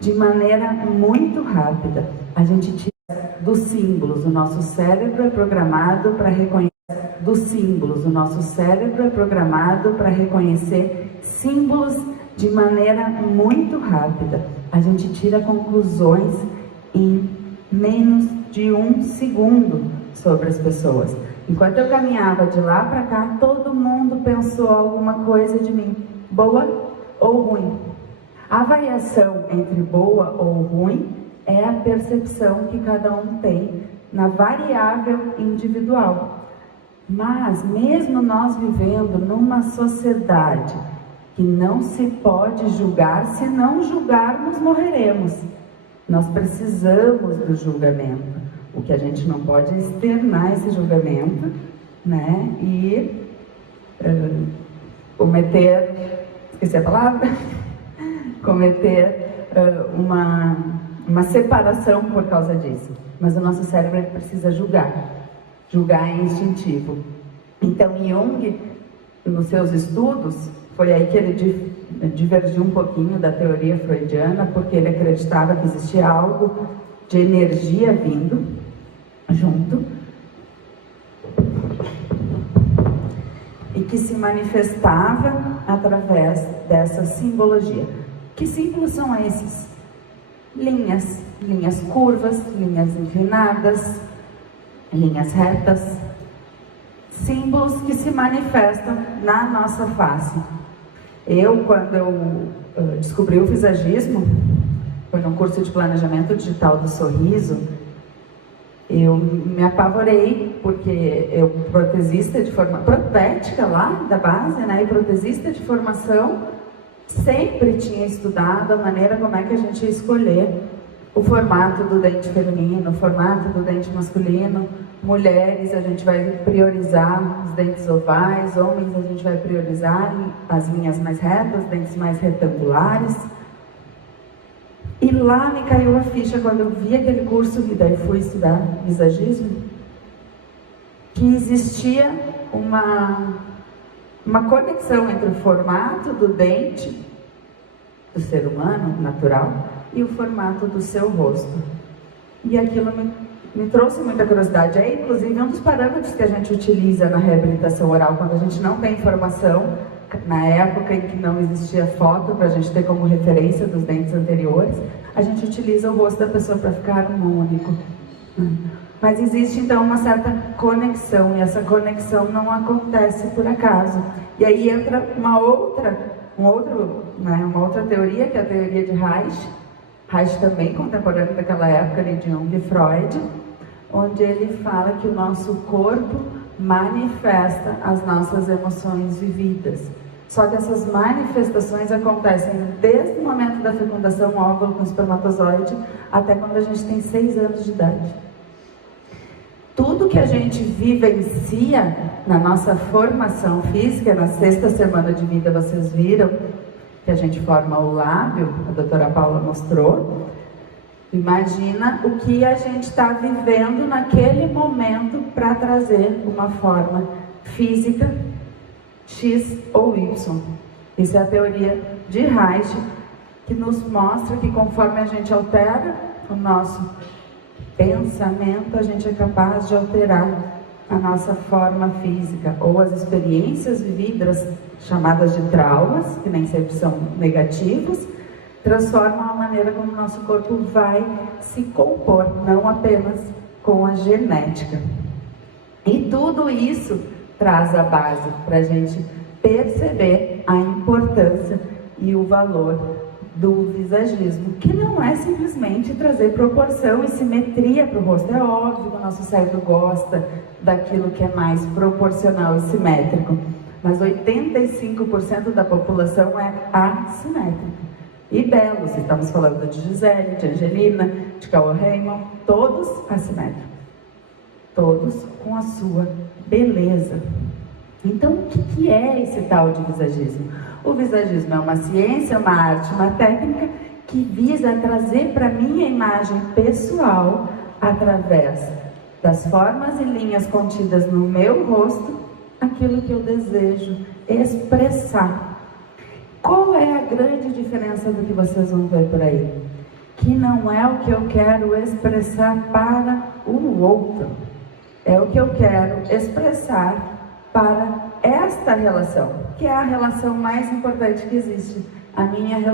de maneira muito rápida. A gente tira dos símbolos, o nosso cérebro é programado para reconhecer símbolos de maneira muito rápida. A gente tira conclusões em menos de 1 segundo sobre as pessoas. Enquanto eu caminhava de lá para cá, todo mundo pensou alguma coisa de mim, boa ou ruim. A variação entre boa ou ruim é a percepção que cada um tem na variável individual. Mas mesmo nós vivendo numa sociedade que não se pode julgar, se não julgarmos, morreremos. Nós precisamos do julgamento. O que a gente não pode é externar esse julgamento, né? E esqueci a palavra, cometer uma separação por causa disso. Mas o nosso cérebro precisa julgar. Julgar é instintivo. Então, Jung, nos seus estudos, foi aí que ele divergiu um pouquinho da teoria freudiana, porque ele acreditava que existia algo de energia vindo junto e que se manifestava através dessa simbologia. Que símbolos são esses? Linhas curvas, linhas inclinadas, linhas retas, símbolos que se manifestam na nossa face. Quando eu descobri o visagismo, foi num curso de planejamento digital do sorriso, eu me apavorei, porque eu, protesista de formação, protética lá da base, né, e protesista de formação, sempre tinha estudado a maneira como é que a gente ia escolher o formato do dente feminino, o formato do dente masculino. Mulheres, a gente vai priorizar os dentes ovais, homens, a gente vai priorizar as linhas mais retas, dentes mais retangulares. E lá me caiu a ficha, quando eu vi aquele curso, e daí fui estudar visagismo, que existia uma conexão entre o formato do dente do ser humano natural e o formato do seu rosto. E aquilo me trouxe muita curiosidade. É inclusive um dos parâmetros que a gente utiliza na reabilitação oral, quando a gente não tem informação, na época em que não existia foto para a gente ter como referência dos dentes anteriores, a gente utiliza o rosto da pessoa para ficar harmônico. Mas existe então uma certa conexão, e essa conexão não acontece por acaso. E aí entra uma outra teoria, que é a teoria de Reich também contemporâneo daquela época, de Jung e Freud, onde ele fala que o nosso corpo manifesta as nossas emoções vividas. Só que essas manifestações acontecem desde o momento da fecundação, óvulo com espermatozoide, até quando a gente tem 6 anos de idade. Tudo que a gente vivencia na nossa formação física, na 6ª semana de vida, vocês viram que a gente forma o lábio, a doutora Paula mostrou. Imagina o que a gente está vivendo naquele momento para trazer uma forma física X ou Y. Isso é a teoria de Reich, que nos mostra que conforme a gente altera o nosso pensamento, a gente é capaz de alterar a nossa forma física, ou as experiências vividas, chamadas de traumas, que nem sempre são negativos, transformam a maneira como o nosso corpo vai se compor, não apenas com a genética. E tudo isso traz a base para a gente perceber a importância e o valor do visagismo, que não é simplesmente trazer proporção e simetria para o rosto. É óbvio que o nosso cérebro gosta daquilo que é mais proporcional e simétrico, mas 85% da população é assimétrica. E belos, estamos falando de Gisele, de Angelina, de Cauã Raymond, todos assimétricos, todos com a sua beleza. Então, o que é esse tal de visagismo? O visagismo é uma ciência, uma arte, uma técnica que visa trazer para minha imagem pessoal, através das formas e linhas contidas no meu rosto, aquilo que eu desejo expressar. Qual é a grande diferença do que vocês vão ver por aí? que não é o que eu quero expressar para o outro, é o que eu quero expressar para esta relação, que é a relação mais importante que existe, a minha relação